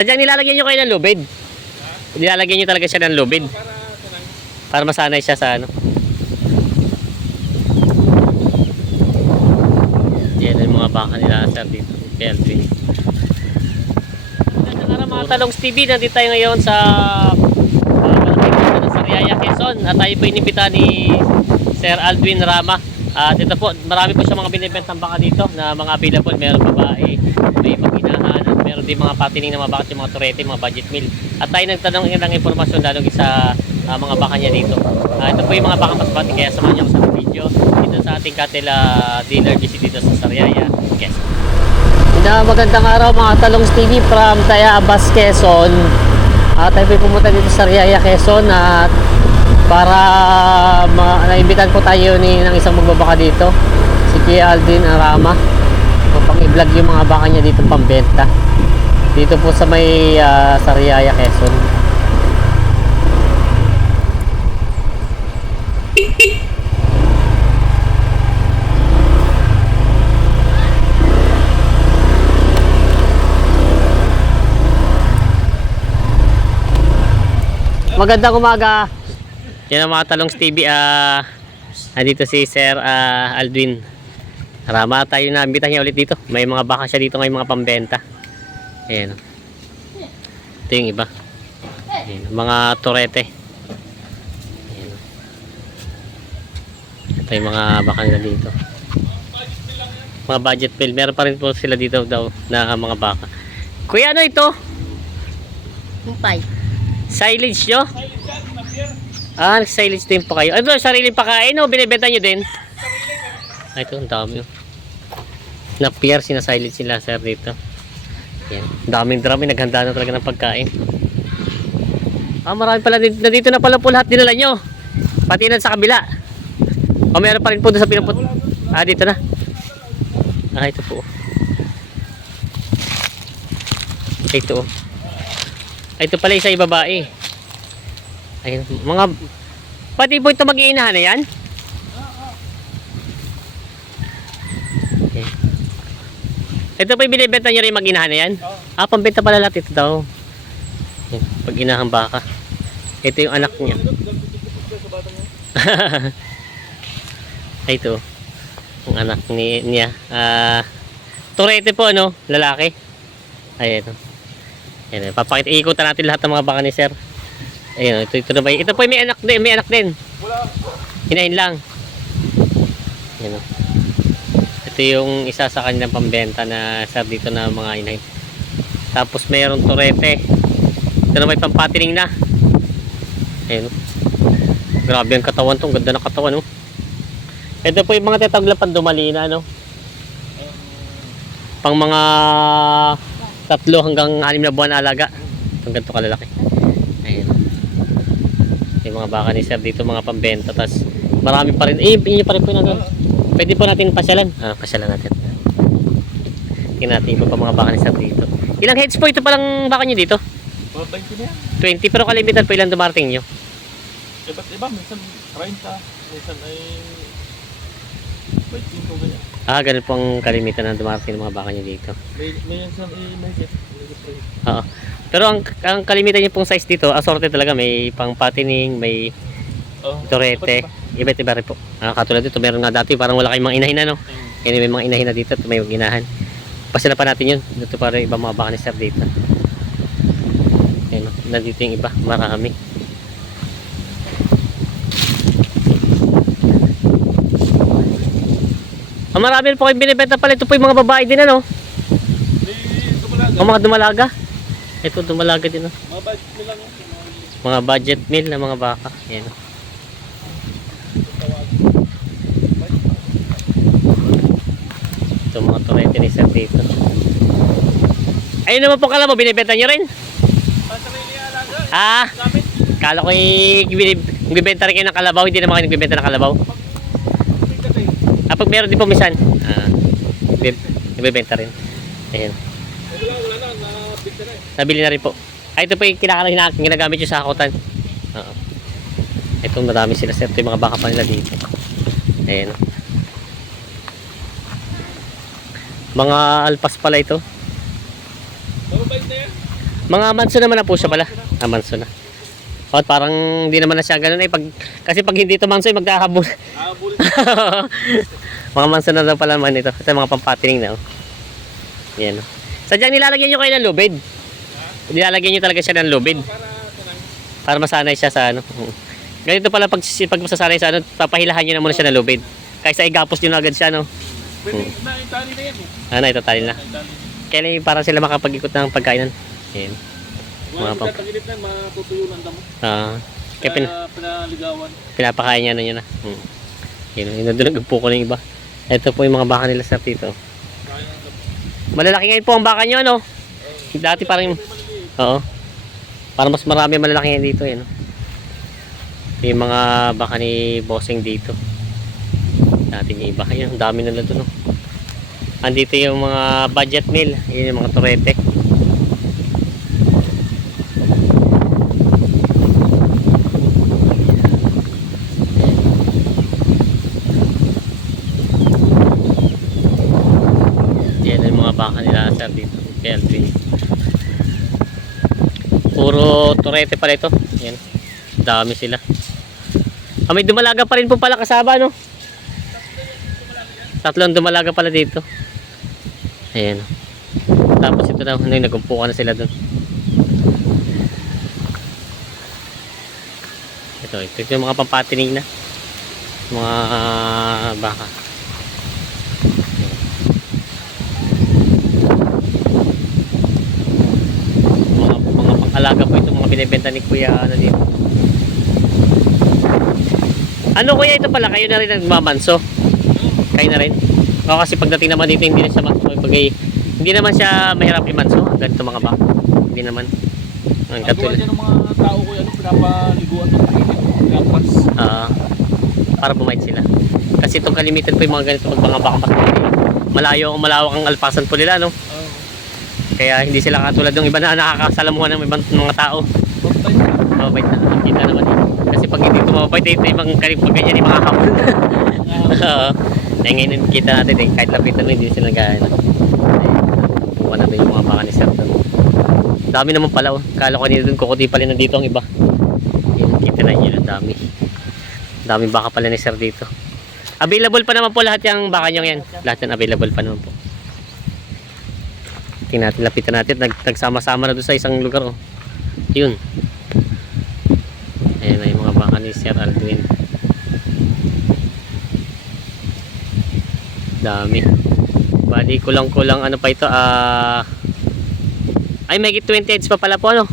Sadyang nilalagyan nyo kayo ng lubid. Nilalagyan nyo talaga siya ng lubid. Para masanay siya sa ano. Yan ang mga baka nila sir dito. Kelvin. Para mga talong TV, nandito tayo ngayon sa ng Sariaya, Quezon. At tayo po inibita ni Sir Aldwin Rama. At ito po, marami po siya mga binibentang baka dito na mga available. Meron babae, may paginahan, at meron din mga patining na mga baka, yung mga turete, mga budget meal. At tayo nagtanong ng informasyon lalo sa mga baka niya dito. Ito po yung mga baka mas bati, kaya samahan niyo ako sa video dito sa ating cattle dealer visit dito sa Sariaya, Quezon. Magandang araw mga Talongs TV from Taya Abas, Quezon. Tayo po pumunta dito sa Sariaya, Quezon at para naimbitahan po tayo ng isang magbabaka dito, si Kuya Aldwin Rama, upang i-vlog yung mga baka niya dito pambenta dito po sa may Sariaya, Quezon. Magandang umaga. Yan ang mga Talongs TV. Nandito si Sir Aldwin Rama. Tayo na imbitahan niya ulit dito. May mga baka siya dito ngayon, mga pambenta. Ayan. Ito yung iba. Ayan. Mga turete. Ayan. Ito yung mga baka nila dito. Mga budget bill. Meron pa rin po sila dito daw na mga baka. Kuya, ano ito? Kumpay. Silage nyo? Silage din pa kayo. Ano, sariling pakain o binibenta nyo din? Ito, ang dami. Na-pier, sinasilage sila sir dito. Yan. Daming drami, naghanda na talaga ng pagkain. Marami pala. Nandito na pala po lahat dinala nyo. Pati na sa kabila. O meron pa rin po doon sa pinaput. Dito na. Ito po. Ito. Ito pala isa yung babae. Ayun, mga pati po ito mag-iinahan na yan? Okay. Ito po yung binibenta nyo rin mag-iinahan na yan? Pambenta pala lahat ito daw. Pag-inahang baka. Ito yung anak niya. Ito. Ang anak niya. Turete po, ano? Lalaki. Ayan. Ayan. Papakita. Ikutan natin lahat ng mga baka ni sir. Ayun, ito na ba? Ito po may anak din. Hinahin lang. Ayun. Ito yung isa sa kanilang pambenta na sir dito na mga inahin. Tapos mayroong turete. Ito na may pampatining na. Ayun. Grabe ang katawan to, ganda ng katawan, no. Ito po yung mga tetaglapan dumali na, no. Pang mga 3 hanggang 6 na buwan na alaga. Itong ganito kalalaki. Ayun. Yung mga baka ni sir dito, mga pambenta. Tapos marami pa rin. Yun pa rin po natin. Pwede po natin pasyalan. Pasyalan natin. Tingnan natin iba pa mga baka ni sir dito. Ilang heads po ito palang baka nyo dito? 20 na yan. 20, pero kalimitan po ilang dumarating nyo? Iba't iba, minsan 30, minsan ay 25 ganyan. Ganun pong kalimitan na dumarating ng mga baka nyo dito. Minsan ay may set. Oo. Pero ang kalimitan niyo pong size dito, assorted talaga, may pang patining, may turete, iba't iba rin po. Katulad dito, meron nga dati parang wala kayong mga inahin na, no? Kaya may mga inahin na dito at may inahan. Pasila pa natin yun. Dito para ibang mga baka ni sir dito. Ayan, nandito yung iba, marami. Marami po kayong binibenta pala. Ito po yung mga babae din, ano? Mga dumalaga. Ito dumalaga din, no? Mga budget meal lang yan. Mga budget meal na mga baka. Ayan. Ito mga turete ni sir dito. Ayun naman po, kala mo binibenta nyo rin? Kala ko nagbibenta rin kayo ng kalabaw. Hindi naman kayo nagbibenta ng kalabaw. Pag meron din po minsan, nagbibenta rin. Ayan. Nabili na rin po. Ito po yung ginagamit nyo sa hakutan. Ito marami sila sir. Ito yung mga baka pa nila dito. Ayan. Mga alpas pala ito. Mababait na yan? Mga manso naman na po siya pala. Manso na. O, parang hindi naman na siya ganun eh. Kasi pag hindi ito manso ay magkahabol. Habol. Mga manso na daw pala naman ito. Ito yung mga pampatining na. Oh. Yan. Oh. Sadyang nilalagyan nyo kayo ng lubid. Nilalagyan nyo talaga siya ng lubid. Para masanay siya sa ano. Ganito pala pag masasanay sa ano, papahilahan nyo na muna siya ng lubid. Kaysa igapos nyo na agad siya, no? Pwede na itali na yan eh. Ano, itatali na. Kailan para sila makapag-ikot ng pagkainan. Yan. Mga pagkakagilid na, matutuyo ng damo. Kaya pinaligawan. pinapakain niya na yun na. Yun, doon nagpuko ng iba. Ito po yung mga baka nila sa dito. Malalaki ngayon po ang baka nyo, ano? Dati parang, oo. Parang mas marami malalaki ngayon dito, yan. Yung mga baka ni Bossing dito. Dati yung iba. Ayun, ang dami nila doon, no? Andito yung mga budget meal. Yun yung mga turete. Yan yung mga baka nila sir dito. Kelvin. Puro turete pala ito. Yan. Dami sila. May dumalaga pa rin po pala kasama, no? Tatlong dumalaga pala dito. Ayan. Tapos ito na, nagumpukan na sila dun. Ito yung mga pampatining na. Mga baka. Mga pang-alaga po itong mga binibenta ni Kuya ano dito. Ano kuya ito pala, kayo na rin nagmamanso? Kayo na rin? O kasi pagdating naman dito hindi na siya hindi naman siya mahirap imanso. Ganito mga baka. Hindi naman. Ang Ang katulad. gawa ng mga tao ko yan, pinapaliguan ng pinapas. Para bumait sila. Kasi itong kalimitan po yung mga ganito mga baka mas malayo o malawak ang alpasan po nila, no? Kaya hindi sila katulad ng iba na nakakasalamuhan ng ibang mga tao. Mabait na. Kita naman eh. Kasi pag hindi tumabait, ito yung mga pag ganyan yung mga hapon. Oo. Ngayon kita natin eh. Kahit lapitan mo, hindi sila gaya na. Buwan natin yung mga baka ni Sir doon. Dami naman pala oh. Kala ko nito doon, kukuti pala nandito ang iba. Yan, kita na yun. Dami. Dami baka pala ni Sir dito. Available pa naman po lahat yung baka nyo yan. Lahat yan available pa naman po. Tingnan natin, lapitan natin. Nagsama-sama na doon sa isang lugar oh. Yun. Ayan na yung mga baka ni Sir Aldwin. Dami. Bali kulang-kulang ano pa ito ay may 20 heads pa pala po ano.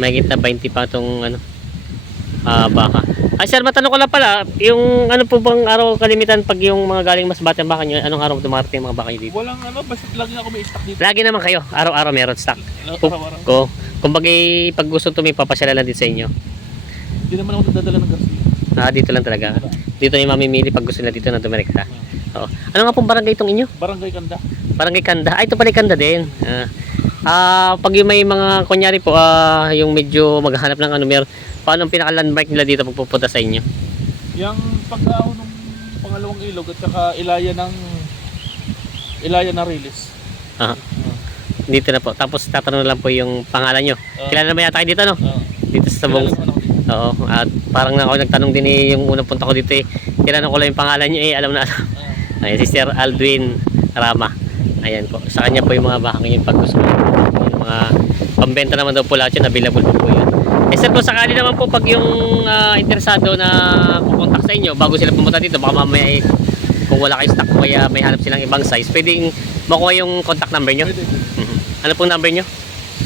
May na 20 pa itong ano baka. Ay sir, matanong ko lang pala, yung ano po bang araw kalimitan pag yung mga galing mas batang baka nyo, anong araw dumarating mga baka nyo dito? Walang ano, basta lagi ako may stock dito. Lagi naman kayo, araw-araw meron stock. Araw-araw. Kung bagay pag gusto tumipa pasyala lang din sa inyo. Hindi naman ako dadala ng gasolina. Dito lang talaga. Dito yung mamimili pag gusto nila dito na dumirekta. Oo. Ano nga pong barangay itong inyo? Barangay Kanda. Barangay Kanda. Ay, ito pala yung Kanda din. Pag yung may mga, kunyari po, yung medyo maghanap ng ano, paano ang pinaka-landmark nila dito pagpupunta sa inyo? Yung pag-aho ng pangalawang ilog at saka ilaya ng release. Dito na po. Tapos tatanong lang po yung pangalan nyo. Kilala naman yata kayo dito, no? Dito sa Sabong. Oo. At parang ako nagtanong din eh, yung unang punta ko dito eh. Kilala ko lang yung pangalan nyo eh. Alam na alam. Ayan, si Sir Aldwin Rama. Ayan po. Sa kanya po yung mga baka ngayon pag gusto mo. Yung mga pambenta naman daw po lahat yun. Available po yun. Eh sir, kung sakali naman po pag yung interesado na kukontak sa inyo bago sila pumunta dito, baka mamaya eh, kung wala kayo stock kaya may hanap silang ibang size, pwedeng makuha yung contact number nyo. Ano pong number nyo?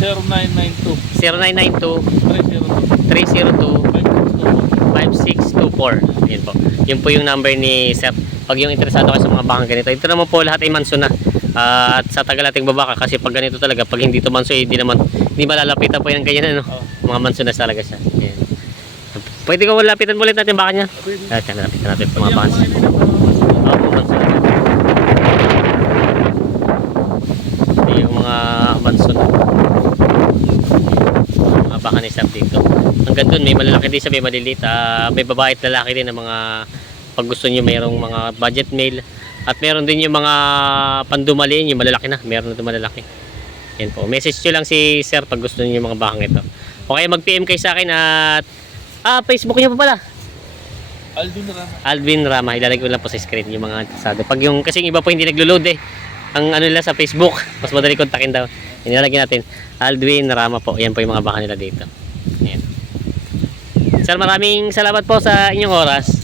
0992 0992-302-5624. Yun po. Yun po yung number ni Sir. Pag yung interesado kayo sa mga bakang ganito. Ito naman po lahat ay manso na. At sa tagal nating babaka kasi pag ganito talaga, pag hindi to manso, hindi malalapitan po yung ganyan ano. Mga manso na talaga siya. Yan. Pwede ko lapitan ulit natin baka niya. Lapitan natin po mga bakang. Opo, manso na. Ito yung mga manso na. Mga baka ni Sir dito. Hanggang doon may malalaki din siya, may maliliit. May babae at lalaki din na mga pag gusto niyo mayroong mga budget meal. At meron din yung mga pandumalin, yung malalaki na. Meron na ito malalaki. Yan po. Message nyo lang si Sir pag gusto niyo yung mga bakang ito. O kaya mag-PM kayo sa akin at Facebook niyo pa pala. Alvin Rama. Alvin Rama. Ilalagay ko lang po sa screen yung mga sado. Pag yung kasi yung iba po hindi naglo-load eh. Ang ano nila sa Facebook, mas madali kontakin daw. Ilalagay natin Alvin Rama po. Yan po yung mga baka nila dito. Ayan. Sir, maraming salamat po sa inyong oras.